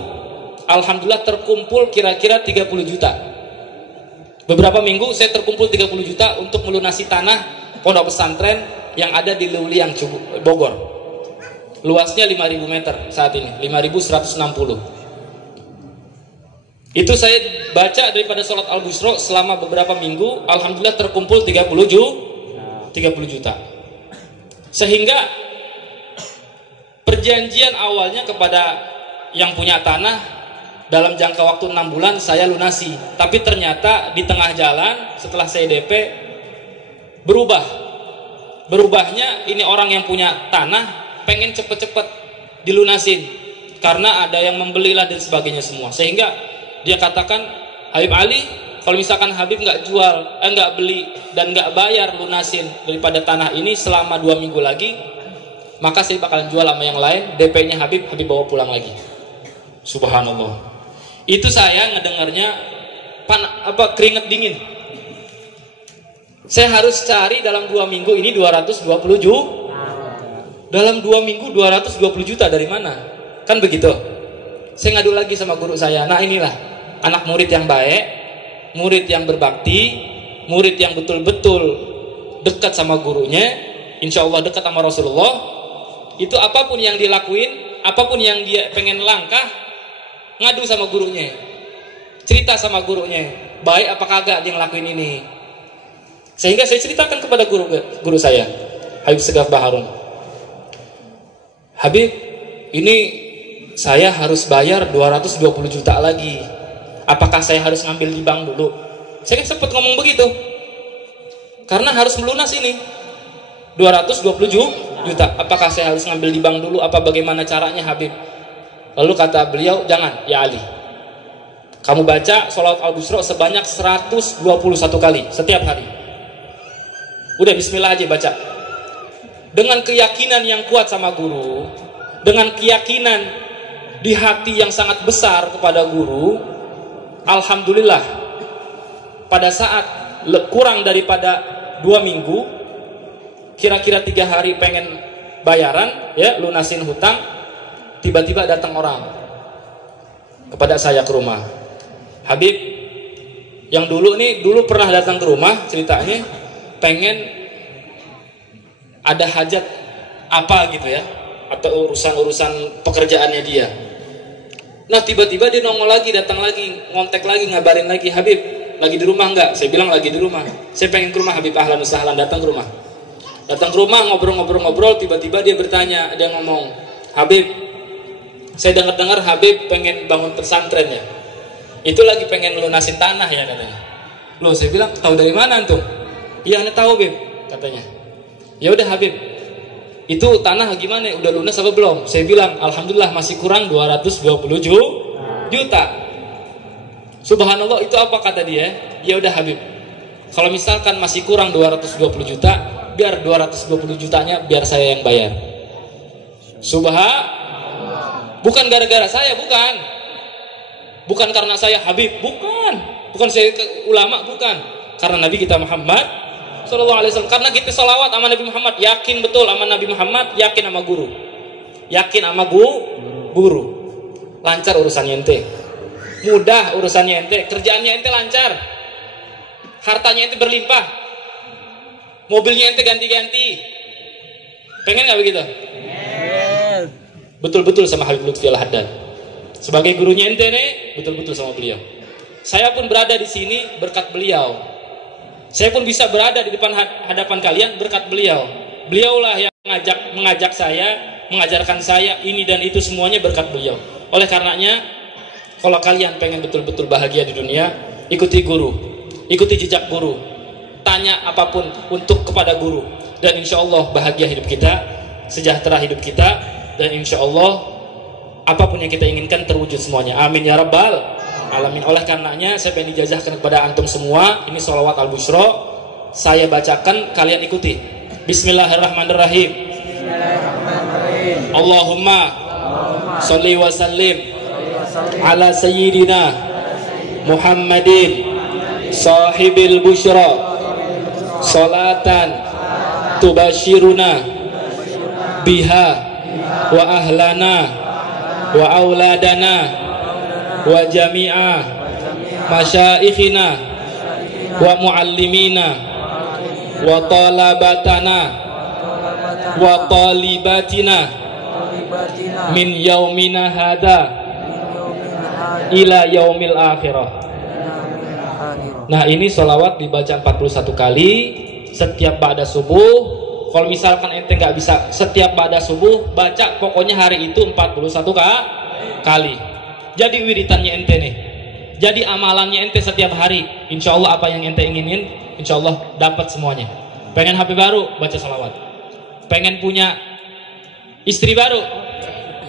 alhamdulillah terkumpul kira-kira 30 juta. Beberapa minggu saya terkumpul 30 juta untuk melunasi tanah pondok pesantren yang ada di Luliang, Bogor. Luasnya 5.000 meter saat ini, 5.160. Itu saya baca daripada sholat al-busro selama beberapa minggu, alhamdulillah terkumpul 30 juta. Sehingga perjanjian awalnya kepada yang punya tanah dalam jangka waktu 6 bulan saya lunasi. Tapi ternyata di tengah jalan setelah saya DP berubahnya ini orang yang punya tanah pengen cepet-cepet dilunasin karena ada yang membelilah dan sebagainya semua, sehingga dia katakan, Habib Ali, kalau misalkan Habib nggak beli dan nggak bayar lunasin daripada tanah ini selama 2 minggu lagi, maka saya bakalan jual sama yang lain, DP-nya Habib bawa pulang lagi. Subhanallah. Itu saya ngedengarnya keringet dingin. Saya harus cari dalam 2 minggu ini 220 juta. Dalam 2 minggu 220 juta dari mana? Kan begitu. Saya ngadu lagi sama guru saya. Nah inilah anak murid yang baik, murid yang berbakti, murid yang betul-betul dekat sama gurunya, insya Allah dekat sama Rasulullah. Itu apapun yang dilakuin, apapun yang dia pengen langkah, ngadu sama gurunya, cerita sama gurunya, baik apa kagak dia ngelakuin ini. Sehingga saya ceritakan kepada guru saya, Habib Segaf Baharun, Habib, ini saya harus bayar 220 juta lagi. Apakah saya harus ngambil di bank dulu? Saya kan sempat ngomong begitu. Karena harus melunas ini 220 juta. Apakah saya harus ngambil di bank dulu? Apa bagaimana caranya Habib? Lalu kata beliau, jangan ya Ali. Kamu baca sholat al-busro sebanyak 121 kali setiap hari. Udah bismillah aja baca. Dengan keyakinan yang kuat sama guru, dengan keyakinan di hati yang sangat besar kepada guru, alhamdulillah pada saat kurang daripada 2 minggu, kira-kira 3 hari pengen bayaran ya, lunasin hutang, tiba-tiba datang orang kepada saya ke rumah. Habib, yang dulu pernah datang ke rumah, ceritanya pengen ada hajat apa gitu ya, atau urusan pekerjaannya dia. Nah tiba-tiba dia nongol lagi, datang lagi, ngontek lagi, ngabarin lagi, Habib lagi di rumah nggak? Saya bilang lagi di rumah. Saya pengen ke rumah Habib, ahlan usahlan, datang ke rumah. Datang ke rumah, ngobrol-ngobrol, tiba-tiba dia bertanya, dia ngomong, Habib, saya dengar-dengar Habib pengen bangun pesantren ya. Itu lagi pengen lunasin tanah ya katanya. Loh, saya bilang, tahu dari mana antum? Iya, ane tahu Bib, katanya. Ya udah Habib, itu tanah gimana? Udah lunas apa belum? Saya bilang, alhamdulillah masih kurang 220 juta. Subhanallah, itu apa kata dia? Ya udah Habib, kalau misalkan masih kurang 220 juta, biar 220 jutanya biar saya yang bayar. Bukan gara-gara saya, bukan karena saya Habib, bukan saya ulama, bukan karena Nabi kita Muhammad Sallallahu Alaihi Wasallam. Karena kita salawat sama Nabi Muhammad, yakin betul sama Nabi Muhammad, yakin sama guru, yakin sama guru. Lancar urusannya ente, mudah urusannya ente, kerjaannya ente lancar, hartanya ente berlimpah, mobilnya ente ganti-ganti. Pengen nggak begitu? Betul-betul sama Habib Lutfi Al-Haddad. Sebagai gurunya ente nih, betul-betul sama beliau. Saya pun berada di sini berkat beliau. Saya pun bisa berada di depan hadapan kalian berkat beliau. Beliaulah yang mengajak saya, mengajarkan saya ini dan itu, semuanya berkat beliau. Oleh karenanya, kalau kalian pengen betul-betul bahagia di dunia, ikuti guru, ikuti jejak guru, tanya apapun untuk kepada guru, dan insya Allah bahagia hidup kita, sejahtera hidup kita, dan insya Allah apapun yang kita inginkan terwujud semuanya. Amin ya rabbal alamin. Oleh karenanya saya pengen dijazahkan kepada antum semua, ini sholawat al-busro, saya bacakan, kalian ikuti. Bismillahirrahmanirrahim. Allahumma sholli wa sallim ala sayyidina Muhammadin sahibil busyra salatan tubashiruna biha wa ahlana wa auladana wa jami'a masyaikhina wa muallimina wa talabatana wa talibatina min yaumina hada ila yaumil akhirah. Nah, ini sholawat dibaca 41 kali setiap ba'da subuh. Kalau misalkan ente nggak bisa setiap ba'da subuh, baca pokoknya hari itu 41 kali. Jadi wiritannya ente nih. Jadi amalannya ente setiap hari. Insya Allah apa yang ente inginin, insya Allah dapat semuanya. Pengen HP baru, baca sholawat. Pengen punya istri baru,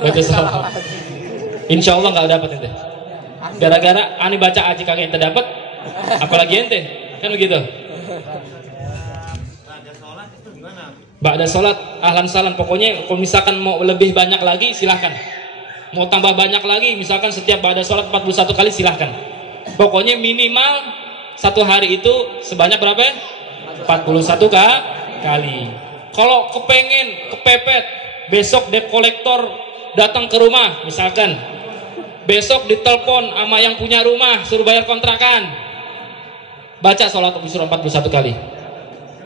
baca sholawat. Insya Allah nggak dapat ente. Gara-gara ani baca aja kagak ente dapat, apalagi ente, kan begitu. Ba'da sholat, ahlan salam. Pokoknya kalau misalkan mau lebih banyak lagi silahkan. Mau tambah banyak lagi, misalkan setiap ba'da sholat 41 kali silahkan. Pokoknya minimal satu hari itu sebanyak berapa ya? 41 kali. Kalau kepengen kepepet, besok debt collector datang ke rumah, misalkan besok ditelepon sama yang punya rumah suruh bayar kontrakan, baca sholat al-Busra 41 kali.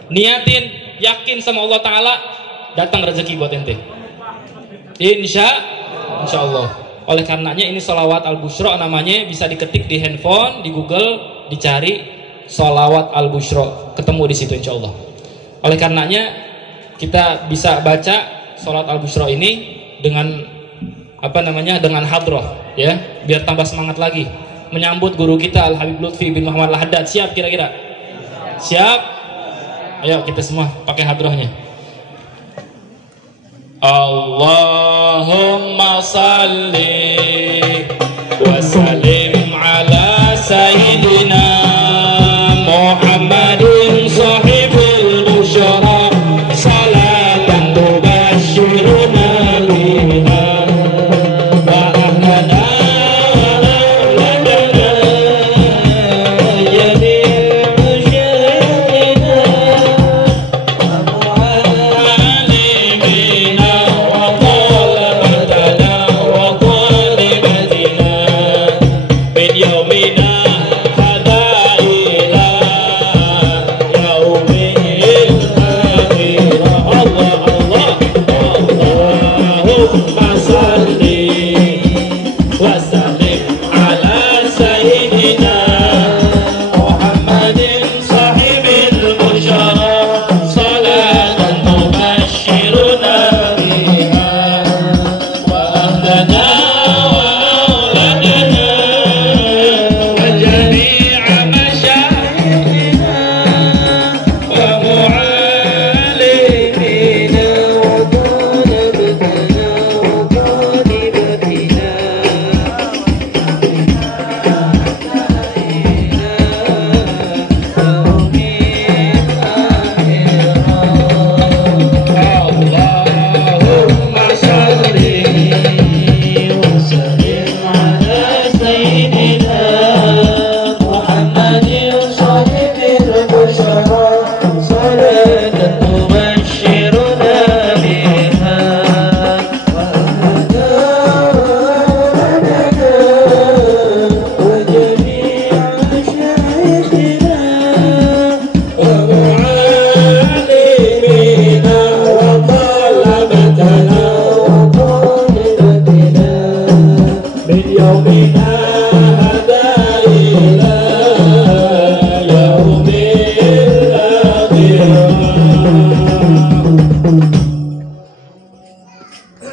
Niatin, yakin sama Allah Ta'ala, datang rezeki buat ente. Insya Allah. Oleh karenanya ini sholawat al-Busra namanya, bisa diketik di handphone, di Google, dicari sholawat al-Busra, ketemu di situ insya Allah. Oleh karenanya kita bisa baca sholat al-Busra ini dengan dengan hadroh, ya, biar tambah semangat lagi menyambut guru kita Al-Habib Lutfi bin Muhammad Al-Haddad. Siap kira-kira? Siap? Ayo kita semua pakai hadrohnya. Allahumma salli wa sallim ala sayyidina Muhammadin sahibul busyara salatan tubashiruna biha wa ahlana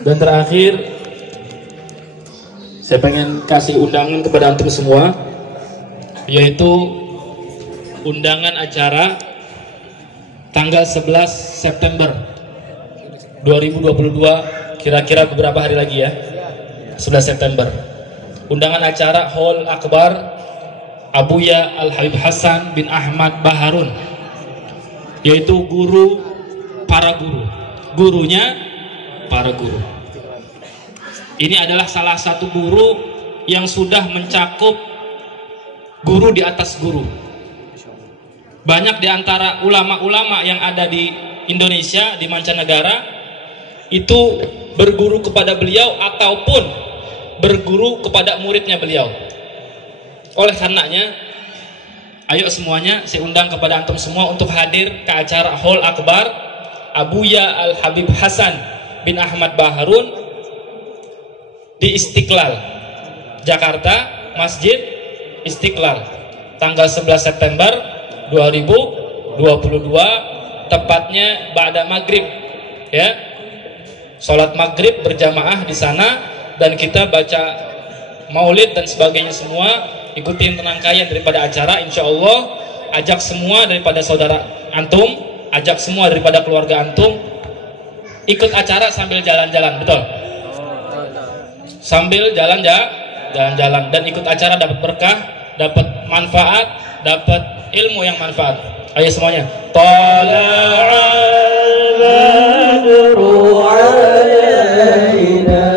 Dan terakhir, saya pengen kasih undangan kepada antum semua, yaitu undangan acara tanggal 11 September 2022, kira-kira beberapa hari lagi ya, 11 September. Undangan acara Hall Akbar Abuya Al-Habib Hasan bin Ahmad Baharun, yaitu guru para guru, gurunya para guru. Ini adalah salah satu guru yang sudah mencakup guru di atas guru. Banyak di antara ulama-ulama yang ada di Indonesia, di mancanegara, itu berguru kepada beliau ataupun berguru kepada muridnya beliau. Oleh karenanya, ayo semuanya saya undang kepada antum semua untuk hadir ke acara Hall Akbar Abuya Al Habib Hasan bin Ahmad Baharun di Istiqlal, Jakarta, Masjid Istiqlal, tanggal 11 September 2022, tepatnya ba'da maghrib, ya. Sholat maghrib berjamaah di sana dan kita baca maulid dan sebagainya semua. Ikutin rangkaian daripada acara, insya Allah. Ajak semua daripada saudara antum, ajak semua daripada keluarga antum, ikut acara sambil jalan-jalan, betul? Sambil jalan-jalan dan ikut acara, dapat berkah, dapat manfaat, dapat ilmu yang manfaat. Ayo semuanya. Tala'al badru alaina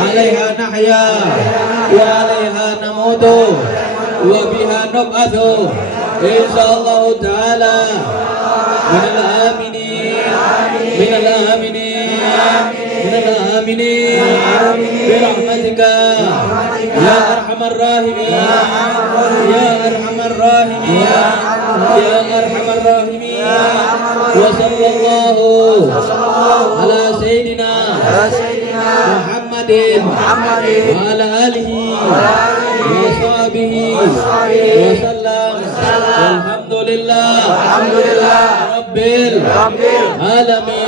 عليها نحيا وعليها نموت وبها نبعث إن شاء الله تعالى من الآمنين من الآمنين من الآمنين برحمتك يا أرحم الراحمين يا أرحم الراحمين يا أرحم الراحمين وصلى الله على سيدنا محمد وعلى آله وصحبه وسلم والحمد لله رب العالمين.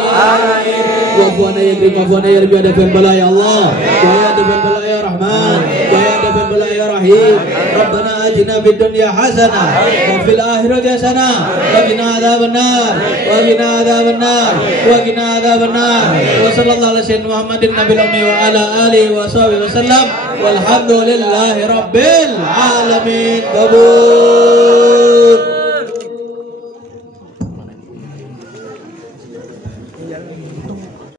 Wafwana ya Karim, wafwana ya Rabbi, adafan bala ya Allah, wa adafan bala ya Rahman, wa adafan bala ya Rahim. Rabbana atina fid dunya hasanah wa fil akhirati hasanah wa qina adzaban nar wa qina adzaban nar wa qina adzaban nar. Wa sallallahu ala sayyidina Muhammadin nabiyil ummi wa ala alihi wa sahbihi wasallam walhamdulillahi rabbil alamin. Kabul.